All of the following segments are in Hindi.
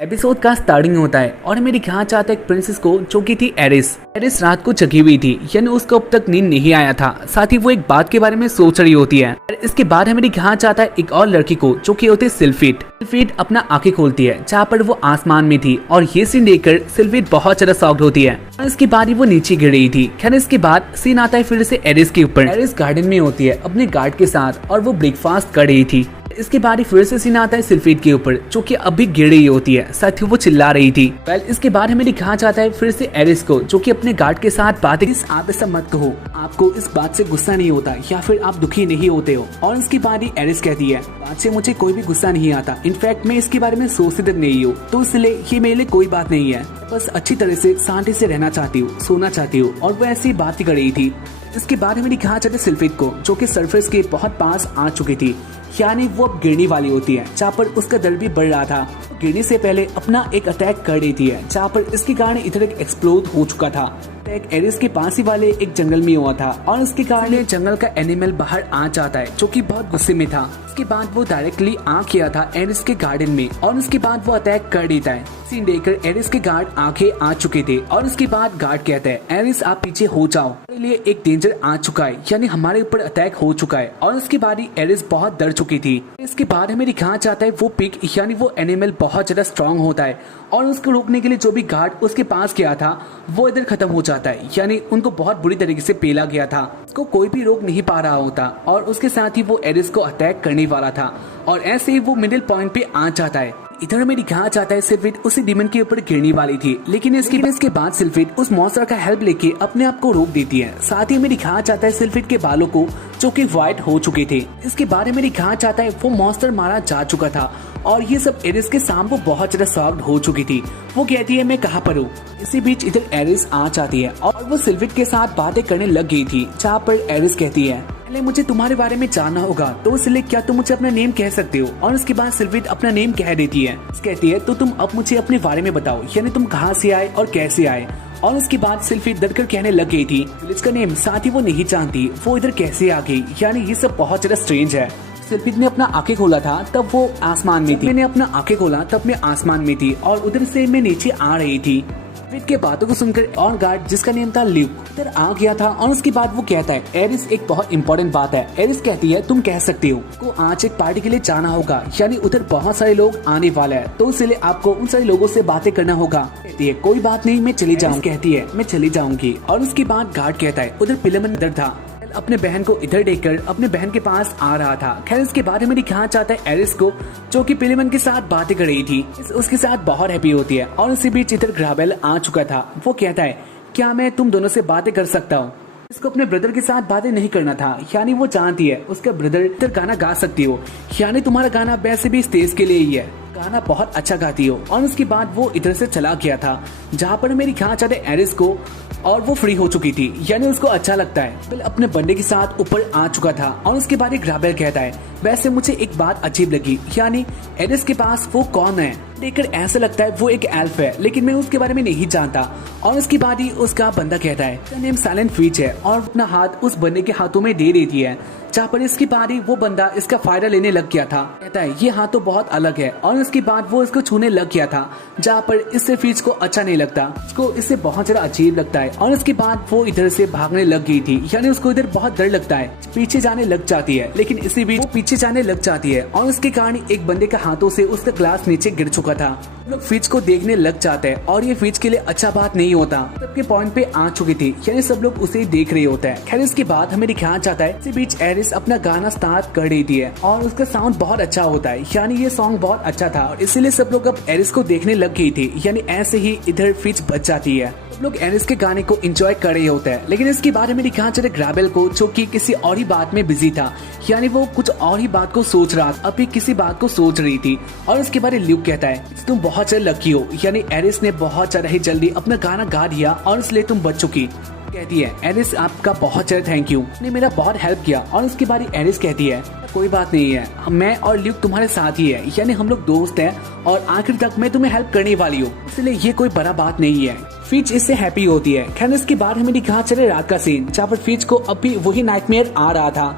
एपिसोड का स्टार्टिंग होता है और हमें दिखाया चाहता है एक प्रिंसेस को जो कि थी एरिस। एरिस रात को जगी हुई थी, यानी उसको अब तक नींद नहीं आया था। साथ ही वो एक बात के बारे में सोच रही होती है। इसके बाद हमें दिखाया चाहता है एक और लड़की को जो कि होती है सिल्फीड। सिल्फीड अपना आंखें खोलती है जहाँ पर वो आसमान में थी और ये सीन देखकर सिल्फीड बहुत ज्यादा शॉक्ड होती है और इसके बाद ही वो नीचे गिर रही थी। खैर इसके बाद सीन आता है फिर से एरिस के ऊपर। एरिस गार्डन में होती है अपने गार्ड के साथ और वो ब्रेकफास्ट कर रही थी। इसके बाद ही फिर से सीन आता है सिल्फीड के ऊपर जो कि अभी गिर रही होती है, साथ ही वो चिल्ला रही थी। इसके बाद हमें दिखाया जाता है फिर से एरिस को जो कि अपने गार्ड के साथ बातें। आप ऐसा मत कहो, आपको इस बात से गुस्सा नहीं होता या फिर आप दुखी नहीं होते हो। और इसके बाद ही एरिस कहती है बात से मुझे कोई भी गुस्सा नहीं आता, इनफैक्ट मैं इसके बारे में सोचती तक नहीं हूँ, तो इसलिए ये मेरे लिए कोई बात नहीं है। बस अच्छी तरह से शांति से रहना चाहती हूँ, सोना चाहती हूँ। और वो ऐसी बात ही कर रही थी। इसके बाद हमें दिखाया जाता है सिल्फीड को जो कि सरफेस के बहुत पास आ चुकी थी, यानी वो अब गिरने वाली होती है, जहाँ पर उसका दर्द भी बढ़ रहा था। गिरने से पहले अपना एक अटैक कर रही थी, जहाँ पर इसके कारण इधर एक एक्सप्लोड हो चुका था। अटैक एरिस के पास ही वाले एक जंगल में हुआ था और इसके कारण जंगल का एनिमल बाहर आ जाता है जो कि बहुत गुस्से में था। उसके बाद वो डायरेक्टली आ गया था एरिस के गार्डन में और उसके बाद वो अटैक कर देता है। सीन देखकर एरिस के गार्ड आंखें आ चुके थे और उसके बाद गार्ड कहता है एरिस आप पीछे हो जाओ, हमारे लिए एक डेंजर आ चुका है, यानी हमारे ऊपर अटैक हो चुका है। और उसके बाद ही एरिस बहुत डर चुकी थी। इसके बाद हमें दिखाया जाता है वो पिग यानी वो एनिमल बहुत ज्यादा स्ट्रांग होता है और उसको रोकने के लिए जो भी गार्ड उसके पास गया था वो इधर खत्म हो जाता है, यानी उनको बहुत बुरी तरीके से पेला गया था। उसको कोई भी रोक नहीं पा रहा होता और उसके साथ ही वो एरिस को अटैक करने वाला था और ऐसे ही वो मिडिल पॉइंट पे आ जाता है। इधर हमें दिखाया जाता है सिल्फीड उसी डिमन के ऊपर गिरने वाली थी, लेकिन इसके बाद सिल्फीड उस मॉन्स्टर का हेल्प लेके अपने आप को रोक देती है। साथ ही हमें दिखाया जाता है सिल्फीड के बालों को जो कि व्हाइट हो चुके थे। इसके बाद हमें दिखाया जाता है वो मॉन्स्टर मारा जा चुका था और ये सब एरिस के सामने बहुत ज्यादा सॉफ्ट हो चुकी थी। वो कहती है मैं कहाँ पर हूँ। इसी बीच इधर एरिस आ जाती है और वो सिल्फीड के साथ बातें करने लग गई थी, जहाँ पर एरिस कहती है पहले मुझे तुम्हारे बारे में जानना होगा, तो इसलिए क्या तुम मुझे अपना नेम कह सकते हो। और उसके बाद सिल्फीड अपना नेम कह देती है। कहती है तो तुम अब मुझे अपने बारे में बताओ, यानी तुम कहाँ से आए और कैसे आए। और उसके बाद सिल्फीड डरकर कहने लग गई थी विलेज का नेम, साथ ही वो नहीं जानती वो इधर कैसे आ गई, यानी ये सब बहुत ज्यादा स्ट्रेंज है। सिल्फीड ने अपना आंखें खोला था तब वो आसमान में थी, मैंने अपना आंखें खोला तब मैं आसमान में थी और उधर से मैं नीचे आ रही थी। सिल्फीड के बातों को सुनकर और गार्ड जिसका नेम था ल्यूक उधर आ गया था और उसके बाद वो कहता है एरिस एक बहुत इंपॉर्टेंट बात है। एरिस कहती है तुम कह सकते हो को आज एक पार्टी के लिए जाना होगा, यानी उधर बहुत सारे लोग आने वाले हैं, तो इसलिए आपको उन सारे लोगों से बातें करना होगा। कहती है कोई बात नहीं मैं चली जाऊँ। कहती है मैं चली जाऊंगी। और उसके बाद गार्ड कहता है उधर पिलमन इधर था, अपने बहन को इधर देखकर अपने बहन के पास आ रहा था। खैर इसके बारे में दिखाया चाहता है एरिस को जो कि पिलेमन के साथ बातें कर रही थी, उसके साथ बहुत हैप्पी होती है। और इसी बीच इधर ग्रावेल आ चुका था। वो कहता है क्या मैं तुम दोनों से बातें कर सकता हूँ। इसको अपने ब्रदर के साथ बातें नहीं करना था, यानी वो जानती है उसका ब्रदर इधर गाना गा सकती हो, यानी तुम्हारा गाना वैसे भी स्टेज के लिए ही है, गाना बहुत अच्छा गाती हो। और उसके बाद वो इधर से चला गया था, जहाँ पर मेरी दिखाया चाहते एरिस को और वो फ्री हो चुकी थी, यानी उसको अच्छा लगता है। बिल अपने बंदे के साथ ऊपर आ चुका था और उसके बाद एक ग्राबेल कहता है वैसे मुझे एक बात अजीब लगी, यानी एरिस के पास वो कौन है। देखकर ऐसा लगता है वो एक एल्फ है, लेकिन मैं उसके बारे में नहीं जानता। और उसके बाद ही उसका बंदा कहता है उसका नेम साइलेंट फीच है और अपना हाथ उस बंदे के हाथों में दे देती है, जहाँ पर इसकी बाद ही वो बंदा इसका फायदा लेने लग गया था। कहता है ये हाथ तो बहुत अलग है और उसके बाद वो इसको छूने लग गया था, जहाँ पर इससे फीच को अच्छा नहीं लगता, उसको इससे बहुत ज्यादा अजीब लगता है। और उसके बाद वो इधर से भागने लग गई थी, यानी उसको इधर बहुत डर लगता है, पीछे जाने लग जाती है। लेकिन इसी बीच वो पीछे जाने लग जाती है और उसके कारण एक बंदे के हाथों से उसका ग्लास नीचे गिर चुका था। लोग फीच को देखने लग जाते हैं और ये फीच के लिए अच्छा बात नहीं होता। सबके पॉइंट पे आ चुकी थी, यानी सब लोग उसे देख रहे होते हैं। खैर इसके बाद हमें दिखाया जाता है इसी बीच एरिस अपना गाना स्टार्ट कर देती है और उसका साउंड बहुत अच्छा होता है, यानी ये सॉन्ग बहुत अच्छा था और इसीलिए सब लोग अब एरिस को देखने लग गई थी। यानी ऐसे ही इधर फीच बच जाती है। सब लोग एरिस के गाने को एंजॉय कर रहे होते हैं। लेकिन इसके बारे में दिखाया जाता है ग्राबेल को जो कि किसी और ही बात में बिजी था, यानी वो कुछ और ही बात को सोच रहा था, अभी किसी बात को सोच रही थी। और उसके बाद ल्यूक कहता है तुम बहुत ज्यादा लकी हो, यानी एरिस ने बहुत ज्यादा ही जल्दी अपना गाना गा दिया और इसलिए तुम बच चुकी। कहती है एरिस आपका बहुत ज्यादा थैंक यू, ने मेरा बहुत हेल्प किया। और उसके बाद एरिस कहती है कोई बात नहीं है, मैं और ल्यूक तुम्हारे साथ ही है, यानी हम लोग दोस्त हैं और आखिर तक मैं तुम्हें हेल्प करने वाली हूँ, इसलिए ये कोई बड़ा बात नहीं है। फीच इससे हैप्पी होती है। खैर इसके बाद हमें दिखा चले रात का सीन, जहाँ पर फीच को अब भी वही नाइटमेयर आ रहा था।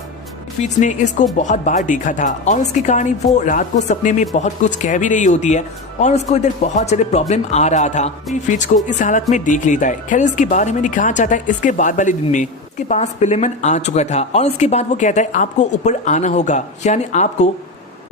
फिच ने इसको बहुत बार देखा था और उसके कारण वो रात को सपने में बहुत कुछ कह भी रही होती है और उसको इधर बहुत ज्यादा प्रॉब्लम आ रहा था। फिच को इस हालत में देख लेता है। खैर इसके बाद हमें दिखाना चाहता है इसके बाद वाले दिन में उसके पास पिलेमन आ चुका था और उसके बाद वो कहता है आपको ऊपर आना होगा, यानी आपको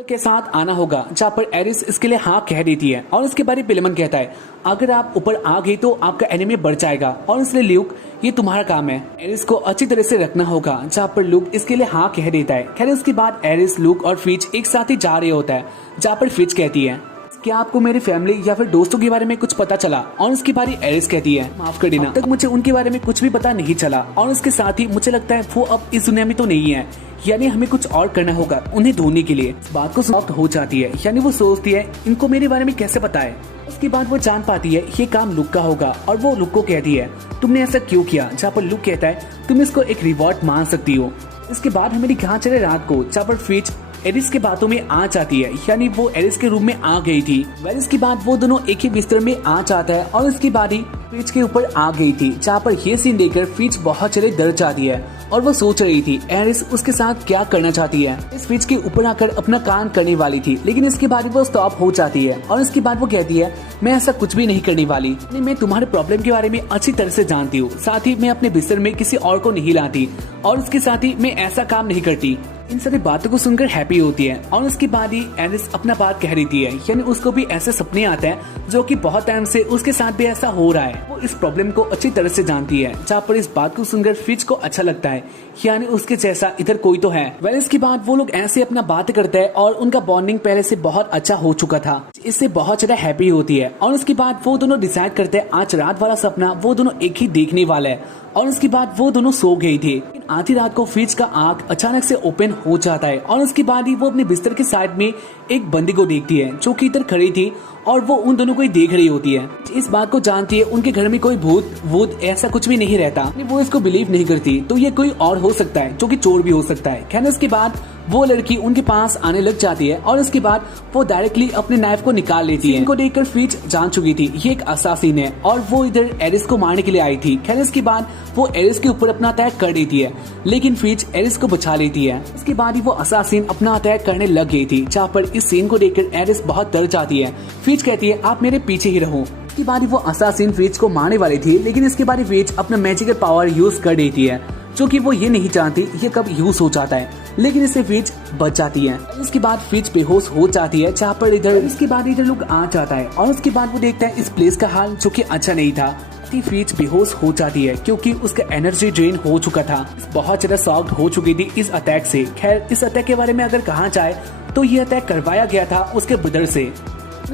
के साथ आना होगा, जहाँ पर एरिस इसके लिए हाँ कह देती है। और उसके बाद पिलेमन कहता है अगर आप ऊपर आ गई तो आपका एनिमी बढ़ जाएगा और इसलिए ल्यूक ये तुम्हारा काम है, एरिस को अच्छी तरह से रखना होगा, जहाँ पर लूक इसके लिए हाँ कह देता है। खैर उसके बाद एरिस, लूक और फिच एक साथ ही जा रहे होता है, जहाँ पर फिच कहती है क्या आपको मेरी फैमिली या फिर दोस्तों के बारे में कुछ पता चला? और उसकी बारी एरिस कहती है माफ कर देना, अब तक मुझे उनके बारे में कुछ भी पता नहीं चला और उसके साथ ही मुझे लगता है वो अब इस दुनिया में तो नहीं है, यानी हमें कुछ और करना होगा उन्हें ढूंढने के लिए। इस बात को समाप्त हो जाती है, यानी वो सोचती है इनको मेरे बारे में कैसे पता है। उसके बाद वो जान पाती है ये काम लुक का होगा और वो लुक को कहती है तुमने ऐसा क्यों किया, जहाँ पर लुक कहता है तुम इसको एक रिवॉर्ड मान सकती हो। इसके बाद हमें दिखाना चले रात को, जहाँ पर फिच एरिस के बातों में आ जाती है, यानी वो एरिस के रूम में आ गई थी। वेल इसके बाद वो दोनों एक ही बिस्तर में आ जाता है और उसकी बारी फिच के ऊपर आ गई थी, जहाँ पर ये सीन देखकर फिच बहुत चले डर जाती है और वो सोच रही थी एरिस उसके साथ क्या करना चाहती है। इस फिच के ऊपर आकर अपना कान करने वाली थी, लेकिन इसके बाद वो स्टॉप हो जाती है और इसके बाद वो कहती है मैं ऐसा कुछ भी नहीं करने वाली, मैं तुम्हारे प्रॉब्लम के बारे में अच्छी तरह से जानती हूँ, साथ ही मैं अपने बिस्तर में किसी और को नहीं लाती और उसके साथ ही मैं ऐसा काम नहीं करती। इन सारी बातों को सुनकर हैप्पी होती है और उसके बाद ही एरिस अपना बात कह रही है, यानी उसको भी ऐसे सपने आते हैं जो कि बहुत टाइम से उसके साथ भी ऐसा हो रहा है। वो इस प्रॉब्लम को अच्छी तरह से जानती है, जहाँ पर इस बात को सुनकर फिच को अच्छा लगता है, यानी उसके जैसा इधर कोई तो है। वेल इसके बाद वो लोग ऐसे अपना बात करते हैं और उनका बॉन्डिंग पहले से बहुत अच्छा हो चुका था, इससे बहुत ज्यादा हैप्पी होती है। और उसके बाद वो दोनों डिसाइड करते हैं आज रात वाला सपना वो दोनों एक ही देखने वाला है और उसके बाद वो दोनों सो गई थी। आधी रात को फिच का आंख अचानक से ओपन हो जाता है और उसके बाद ही वो अपने बिस्तर के साइड में एक बंदी को देखती है जो कि इधर खड़ी थी और वो उन दोनों को ही देख रही होती है। इस बात को जानती है उनके घर में कोई भूत ऐसा कुछ भी नहीं रहता, वो इसको बिलीव नहीं करती, तो ये कोई और हो सकता है जो कि चोर भी हो सकता है। खैर उसके बाद वो लड़की उनके पास आने लग जाती है और उसके बाद वो डायरेक्टली अपने नाइफ को निकाल लेती है। इनको देखकर फिच जान चुकी थी ये एक असासिन है और वो इधर एरिस को मारने के लिए आई थी। खैर इसके बाद वो एरिस के ऊपर अपना अटैक कर देती है, लेकिन फिच एरिस को बचा लेती है। इसके बाद ही वो असासिन अपना अटैक करने लग गई थी, जहाँ पर इस सीन को देखकर एरिस बहुत डर जाती है। फिच कहती है आप मेरे पीछे ही रहो। इसके बाद वो असासिन फिच को मारने वाली थी, लेकिन इसके बाद फिच अपना मैजिकल पावर यूज कर देती है, जो कि वो ये नहीं जानती ये कब यूज हो जाता है, लेकिन इससे फिच बच जाती है। इसके बाद फिच बेहोश हो जाती है, जहाँ पर इसके बाद इधर लोग आ जाता है और उसके बाद वो देखता है इस प्लेस का हाल जो कि अच्छा नहीं था। फिच बेहोश हो जाती है क्योंकि उसका एनर्जी ड्रेन हो चुका था, बहुत ज्यादा शॉक्ड हो चुकी थी इस अटैक से। खैर इस अटैक के बारे में अगर कहा जाए तो ये अटैक करवाया गया था उसके ब्रदर से,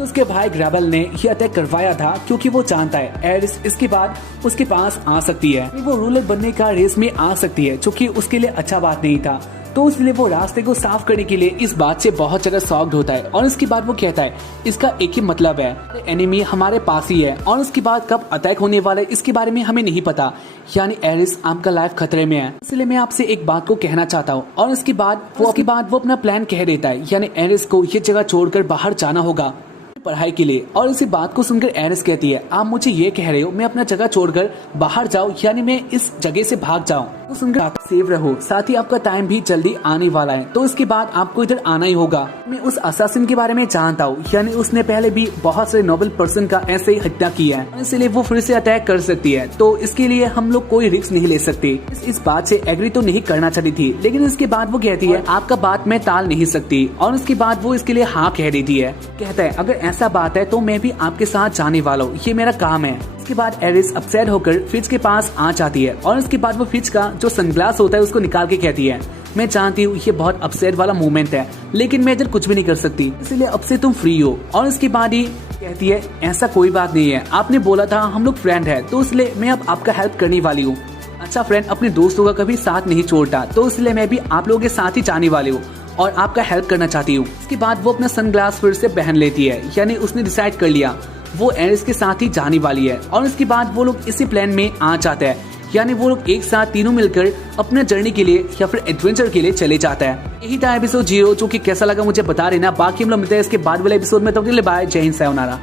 उसके भाई ग्रेबल ने ये अटैक करवाया था क्योंकि वो जानता है एरिस इसके बाद उसके पास आ सकती है, वो रूलर बनने का रेस में आ सकती है, जो कि उसके लिए अच्छा बात नहीं था। तो इसलिए वो रास्ते को साफ करने के लिए इस बात से बहुत ज्यादा शॉक्ड होता है और इसके बाद वो कहता है इसका एक ही मतलब है, एनिमी हमारे पास ही है और उसके बाद कब अटैक होने वाला है इसके बारे में हमें नहीं पता, यानी एरिस आपका लाइफ खतरे में है, इसलिए मैं आपसे एक बात को कहना चाहता हूँ। और इसके बाद वो अपना प्लान कह देता है, यानी एरिस को ये जगह छोड़कर बाहर जाना होगा पढ़ाई के लिए। और इसी बात को सुनकर एरिस कहती है आप मुझे ये कह रहे हो मैं अपना जगह छोड़कर बाहर जाऊं, यानी मैं इस जगह से भाग जाऊं? तो सुनकर आप सेव रहो, साथ ही आपका टाइम भी जल्दी आने वाला है, तो इसके बाद आपको इधर आना ही होगा। मैं उस असासिन के बारे में जानता हूँ, यानी उसने पहले भी बहुत सारे नोबल पर्सन का ऐसे ही हत्या किया है, इसलिए वो फिर से अटैक कर सकती है, तो इसके लिए हम लोग कोई रिस्क नहीं ले सकते। इस बात से एग्री तो नहीं करना चाहती थी, लेकिन इसके बाद वो कहती है आपका बात मैं टाल नहीं सकती और उसके बाद वो इसके लिए हाँ कह देती है। कहता है अगर ऐसा बात है तो मैं भी आपके साथ जाने वाला हूँ, ये मेरा काम है। इसके बाद एरिस अपसेट होकर फिच के पास आ जाती है और इसके बाद वो फिच का जो सनग्लास होता है उसको निकाल के कहती है मैं जानती हूँ ये बहुत अपसेट वाला मोमेंट है, लेकिन मैं इधर कुछ भी नहीं कर सकती, इसलिए अब से तुम फ्री हो। और इसके बाद ही कहती है ऐसा कोई बात नहीं है, आपने बोला था हम लोग फ्रेंड है, तो इसलिए मैं अब आपका हेल्प करने वाली हूँ। अच्छा फ्रेंड अपने दोस्तों का कभी साथ नहीं छोड़ता, तो इसलिए मैं भी आप लोगों के साथ ही जाने वाली हूँ और आपका हेल्प करना चाहती हूँ। इसके बाद वो अपना सनग्लास फिर से पहन लेती है, यानी उसने डिसाइड कर लिया वो एरिस के साथ ही जाने वाली है। और इसके बाद वो लोग इसी प्लान में आ जाते हैं, यानी वो लोग एक साथ तीनों मिलकर अपना जर्नी के लिए या फिर एडवेंचर के लिए चले जाता है। यही था एपिसोड 0, जो कि कैसा लगा मुझे बता देना। बाकी हम लोग मिलते हैं इसके बाद वाले एपिसोड में, तब तक के लिए बाय, जय हिंद, सायोनारा।